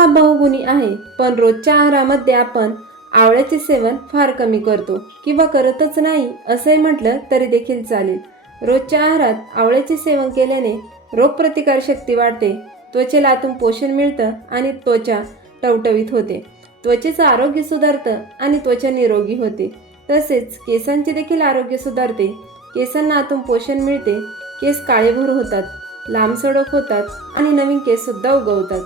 हा बहुगुणी आहे, पण रोजच्या आहारामध्ये आपण आवळ्याचे सेवन फार कमी करतो किंवा करतच नाही असंही म्हटलं तरी देखील चालेल. रोजच्या आहारात आवळ्याचे सेवन केल्याने रोगप्रतिकारशक्ती वाढते, त्वचेला आतून पोषण मिळतं आणि त्वचा टवटवीत होते. त्वचेचं आरोग्य सुधारतं आणि त्वचा निरोगी होते. तसेच केसांचे देखील आरोग्य सुधारते. केसांना आतून पोषण मिळते, केस काळेभोर होतात, लांबसडक होतात आणि नवीन केस सुद्धा उगवतात.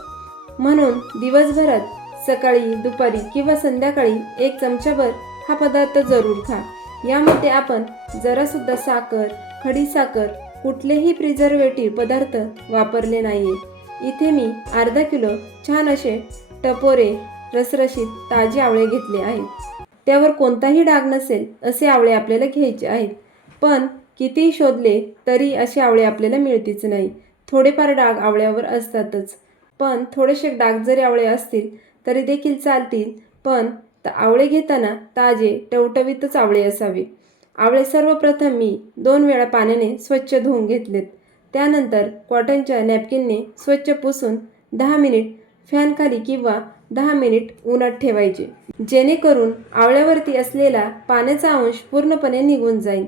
म्हणून दिवसभरात सकाळी, दुपारी किंवा संध्याकाळी 1 चमचाभर हा पदार्थ जरूर खा. यामध्ये आपण जरासुद्धा साखर, खडीसाखर, कुठलेही प्रिझर्वेटिव्ह पदार्थ वापरले नाहीये. इथे मी अर्धा किलो छान असे टपोरे रसरशीत ताजे आवळे घेतले आहेत. त्यावर कोणताही डाग नसेल असे आवळे आपल्याला घ्यायचे आहेत. पण कितीही शोधले तरी असे आवळे आपल्याला मिळतीच नाही. थोडेफार डाग आवळ्यावर असतातच. पण थोडेसे डाग जरी आवळे असतील तरी देखील चालतील. पण आवळे घेताना ताजे टवटवीतच आवळे असावे. आवळे सर्वप्रथम मी 2 वेळा पाण्याने स्वच्छ धुवून घेतलेत. त्यानंतर कॉटनच्या नॅपकिनने स्वच्छ पुसून 10 मिनिट फॅनखाली किंवा 10 मिनिट उन्हात ठेवायचे, जेणेकरून आवळ्यावरती असलेला पाण्याचा अंश पूर्णपणे निघून जाईल.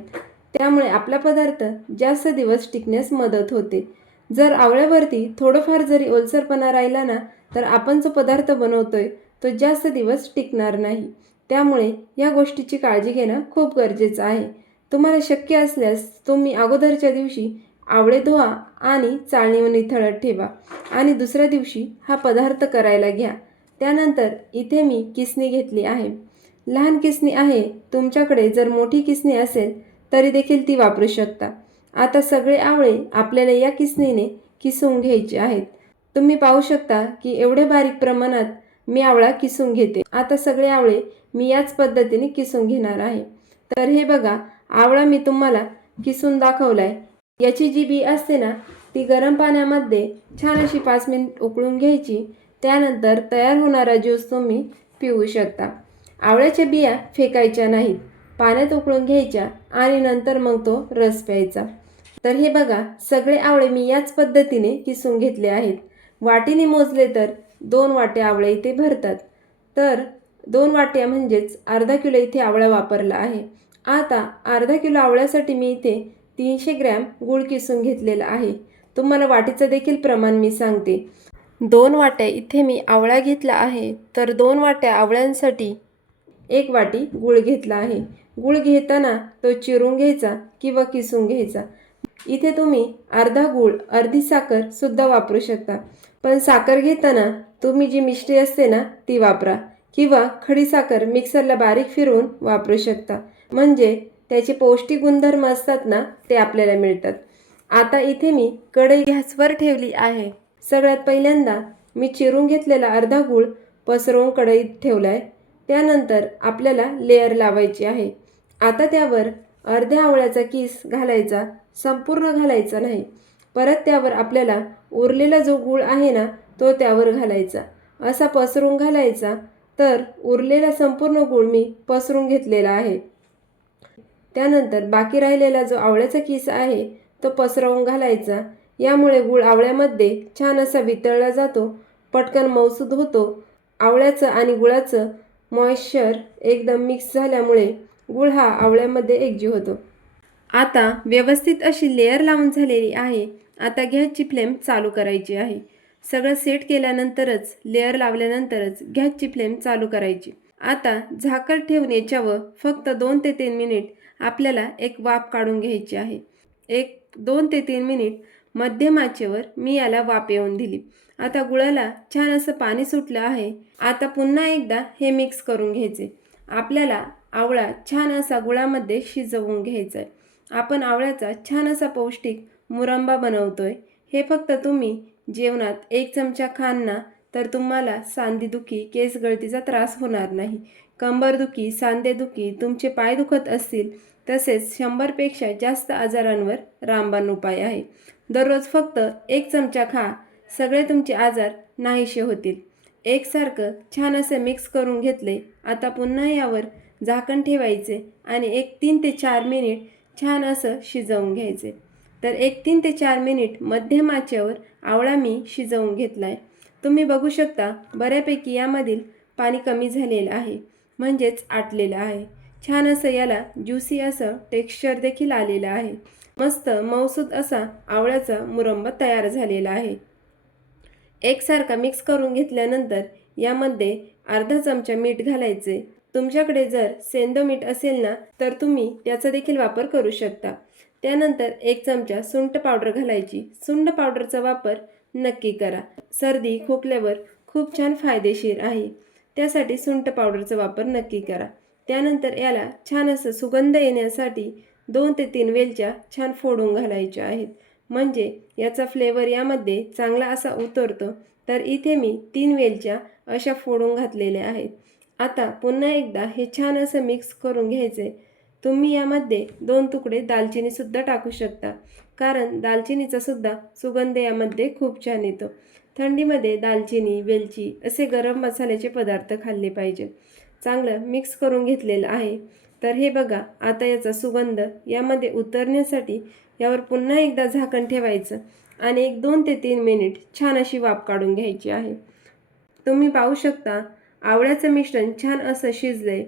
त्यामुळे आपला पदार्थ जास्त दिवस टिकण्यास मदत होते. जर आवळ्यावरती थोडंफार जरी ओलसरपणा राहिला ना, तर आपण जो पदार्थ बनवतोय तो जास्त दिवस टिकणार नाही. त्यामुळे या गोष्टीची काळजी घेणं खूप गरजेचं आहे. तुम्हाला शक्य असल्यास तुम्ही अगोदरच्या दिवशी आवळे धुवा आणि चाळणीवर निथळत ठेवा आणि दुसऱ्या दिवशी हा पदार्थ करायला घ्या. त्यानंतर इथे मी किसणी घेतली आहे. लहान किसणी आहे. तुमच्याकडे जर मोठी किसणी असेल तरी देखील ती वापरू शकता. आता सगळे आवळे आपल्याला या किसणीने किसून घ्यायचे आहेत. तुम्ही पाहू शकता की एवढ्या बारीक प्रमाणात मी आवळा किसून घेते. आता सगळे आवळे मी याच पद्धतीने किसून घेणार आहे. तर हे बघा, आवळा मी तुम्हाला किसून दाखवलाय. याची जी बी असते ना, ती गरम पाण्यामध्ये छान अशी 5 मिनिट उकळून घ्यायची. त्यानंतर तयार होणारा ज्यूस तुम्ही पिऊ शकता. आवळ्याच्या बिया फेकायच्या नाहीत, पाण्यात उकळून घ्यायच्या आणि नंतर मग तो रस प्यायचा. तर हे बघा, सगळे आवळे मी याच पद्धतीने किसून घेतले आहेत. वाटीने मोजले तर 2 वाट्या आवळे इथे भरतात. तर 2 वाट्या म्हणजेच अर्धा किलो इथे आवळा वापरला आहे. आता अर्धा किलो आवळ्यासाठी मी इथे 300 ग्रॅम गूळ किसून घेतलेला आहे. तुम्हाला वाटीचं देखील प्रमाण मी सांगते. 2 वाट्या इथे मी आवळा घेतला आहे, तर 2 वाट्या आवळ्यांसाठी 1 वाटी गूळ घेतला आहे. गूळ घेताना तो चिरून घ्यायचा किंवा किसून घ्यायचा. इथे तुम्ही अर्धा गूळ अर्धी साखर सुद्धा वापरू शकता. पण साखर घेताना तुम्ही जी मिश्री असते ना ती वापरा किंवा खडीसाखर मिक्सरला बारीक फिरवून वापरू शकता. म्हणजे त्याचे पौष्टिक गुणधर्म असतात ना, ते आपल्याला मिळतात. आता इथे मी कढई गॅसवर ठेवली आहे. सगळ्यात पहिल्यांदा मी चिरून घेतलेला अर्धा गूळ पसरवून कढईत ठेवलाय. त्यानंतर आपल्याला लेअर लावायची आहे. आता त्यावर अर्ध्या आवळ्याचा किस घालायचा, संपूर्ण घालायचा नाही. परत त्यावर आपल्याला उरलेला जो गूळ आहे ना तो त्यावर घालायचा, असा पसरून घालायचा. तर उरलेला संपूर्ण गूळ मी पसरून घेतलेला आहे. त्यानंतर बाकी राहिलेला जो आवळ्याचा किस आहे तो पसरवून घालायचा. यामुळे गूळ आवळ्यामध्ये छान असा वितळला जातो, पटकन मऊसूद होतो. आवळ्याचं आणि गुळाचं मॉइश्चर एकदम मिक्स झाल्यामुळे गूळ हा आवळ्यामध्ये एकजीव होतो. आता व्यवस्थित अशी लेअर लावून झालेली आहे. आता गॅसची फ्लेम चालू करायची आहे. सगळं सेट केल्यानंतरच, लेअर लावल्यानंतरच गॅसची फ्लेम चालू करायची. आता झाकण ठेवून याच्यावर फक्त 2 ते 3 मिनिट आपल्याला एक वाफ काढून घ्यायची आहे. 2 ते 3 मिनिट मध्यम आचेवर मी याला वाफ येऊन दिली. आता गुळाला छान असं पाणी सुटलं आहे. आता पुन्हा एकदा हे मिक्स करून घ्यायचे. आपल्याला आवळा छान असा गुळामध्ये शिजवून घ्यायचा आहे. आपण आवळ्याचा छान असा पौष्टिक मुरंबा बनवतोय. हे फक्त तुम्ही जेवणात 1 चमचा खाल ना, तर तुम्हाला सांधेदुखी, केस गळतीचा त्रास होणार नाही. कंबरदुखी, सांधेदुखी, तुमचे पाय दुखत असतील, तसेच 100 पेक्षा जास्त आजारांवर रामबाण उपाय आहे. दररोज फक्त 1 चमचा खा, सगळे तुमचे आजार नाहीसे होतील. एकसारखं छान असं मिक्स करून घेतले. आता पुन्हा यावर झाकण ठेवायचे आणि 3 ते 4 मिनिट छान असं शिजवून घ्यायचे. तर 3 ते 4 मिनिट मध्यम आचेवर आवळा मी शिजवून घेतलाय. तुम्ही बघू शकता बऱ्यापैकी यामधील पाणी कमी झालेलं आहे, म्हणजेच आटलेलं आहे. छान असं याला ज्युसी असं टेक्स्चर देखील आलेलं आहे. मस्त मऊसूत असा आवळ्याचा मुरंबा तयार झालेला आहे. एकसारखा मिक्स करून घेतल्यानंतर यामध्ये अर्धा चमचा मीठ घालायचे. तुमच्याकडे जर सेंधव मीठ असेल ना तर तुम्ही त्याचा देखील वापर करू शकता. त्यानंतर 1 चमचा सुंठ पावडर घालायची. सुंठ पावडरचा वापर नक्की करा. सर्दी खोकल्यावर खूप छान फायदेशीर आहे, त्यासाठी सुंठ पावडरचा वापर नक्की करा. त्यानंतर याला छान असं सुगंध येण्यासाठी 2 ते 3 वेलच्या छान फोडून घालायच्या आहेत, म्हणजे याचा फ्लेवर यामध्ये चांगला असा उतरतो. तर इथे मी 3 वेलच्या अशा फोडून घातलेल्या आहेत. आता पुन्हा एकदा हे छान असं मिक्स करून घ्यायचे. तुम्ही यामध्ये 2 तुकडे दालचिनीसुद्धा टाकू शकता, कारण दालचिनीचा सुद्धा सुगंध यामध्ये खूप छान येतो. थंडीमध्ये दालचिनी, वेलची असे गरम मसाल्याचे पदार्थ खाल्ले पाहिजेत. चांगलं मिक्स करून घेतलेलं आहे. तर हे बघा, आता याचा सुगंध यामध्ये उतरण्यासाठी यावर पुन्हा एकदा झाकण ठेवायचं आणि 2 ते 3 मिनिट छान अशी वाफ काढून घ्यायची आहे. तुम्ही पाहू शकता आवळ्याचं मिश्रण छान असं शिजलंय.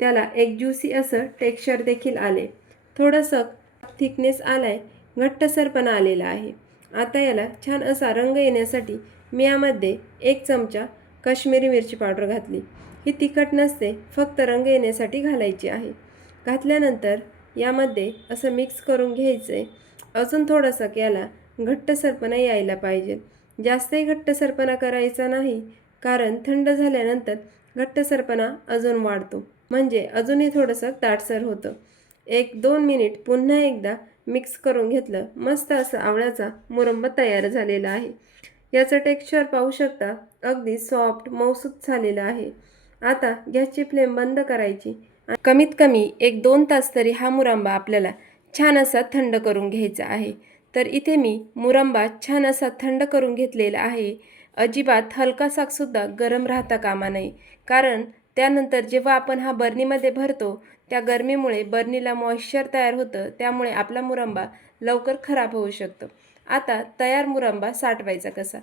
त्याला एक ज्युसी असं टेक्स्चर देखील आले. थोडंसं थिकनेस आलाय, घट्टसरपणा आलेला आहे. आता याला छान असा रंग येण्यासाठी मी यामध्ये 1 चमचा काश्मीरी मिरची पावडर घातली. ही तिखट नसते, फक्त रंग येण्यासाठी घालायची आहे. घातल्यानंतर यामध्ये असं मिक्स करून घ्यायचं आहे. अजून थोडंसं याला घट्टसरपणा यायला पाहिजे. जास्तही घट्टसरपणा करायचा नाही, कारण थंड झाल्यानंतर घट्टसरपणा अजून वाढतो, म्हणजे अजूनही थोडंसं दाटसर होतं. 1-2 मिनिट पुन्हा एकदा मिक्स करून घेतलं. मस्त असं आवळ्याचा मुरंबा तयार झालेला आहे. याचं टेक्स्चर पाहू शकता, अगदी सॉफ्ट मऊसूत झालेलं आहे. आता गॅसची फ्लेम बंद करायची. कमीत कमी 1-2 तास तरी हा मुरंबा आपल्याला छान असा थंड करून घ्यायचा आहे. तर इथे मी मुरंबा छान असा थंड करून घेतलेला आहे. अजिबात हलकासासुद्धा गरम राहता कामा नये, कारण त्यानंतर जेव्हा आपण हा बर्नीमध्ये भरतो त्या गरमीमुळे बर्नीला मॉइश्चर तयार होतं, त्यामुळे आपला मुरंबा लवकर खराब होऊ शकतो. आता तयार मुरंबा साठवायचा कसा,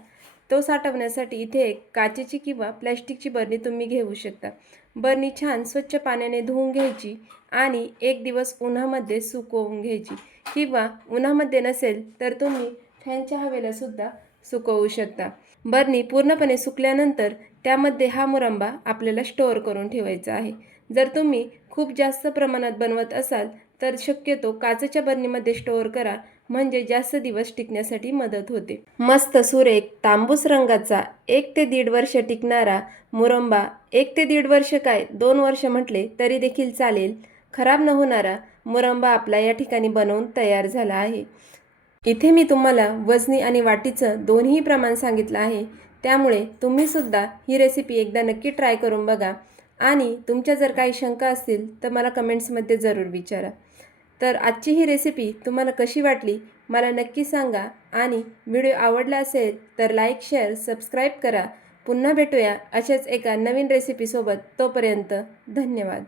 तो साठवण्यासाठी इथे एक काचेची किंवा प्लॅस्टिकची बर्नी तुम्ही घेऊ शकता. बर्नी छान स्वच्छ पाण्याने धुवून घ्यायची आणि 1 दिवस उन्हामध्ये सुकवून घ्यायची, किंवा उन्हामध्ये नसेल तर तुम्ही फॅनच्या हवेला सुद्धा सुकवू शकता. बर्नी पूर्णपणे सुकल्यानंतर त्यामध्ये हा मुरंबा आपल्याला स्टोअर करून ठेवायचा आहे. जर तुम्ही खूप जास्त प्रमाणात बनवत असाल तर शक्यतो काचेच्या बर्नीमध्ये स्टोअर करा, म्हणजे जास्त दिवस टिकण्यासाठी मदत होते. मस्त सुरेख तांबूस रंगाचा 1 ते 1.5 वर्ष टिकणारा मुरंबा, 1 ते 1.5 वर्ष काय 2 वर्ष म्हटले तरी देखील चालेल, खराब न होणारा मुरंबा आपला या ठिकाणी बनवून तयार झाला आहे. इथे मी तुम्हाला वजनी आणि वाटीचं दोन्ही प्रमाण सांगितलं आहे, त्यामुळे तुम्हीसुद्धा ही रेसिपी एकदा नक्की ट्राय करून बघा. आणि तुमच्या जर काही शंका असतील तर मला कमेंट्समध्ये जरूर विचारा. तर आजची ही रेसिपी तुम्हाला कशी वाटली मला नक्की सांगा, आणि व्हिडिओ आवडला असेल तर लाईक, शेअर, सबस्क्राईब करा. पुन्हा भेटूया अशाच एका नवीन रेसिपीसोबत. तोपर्यंत धन्यवाद.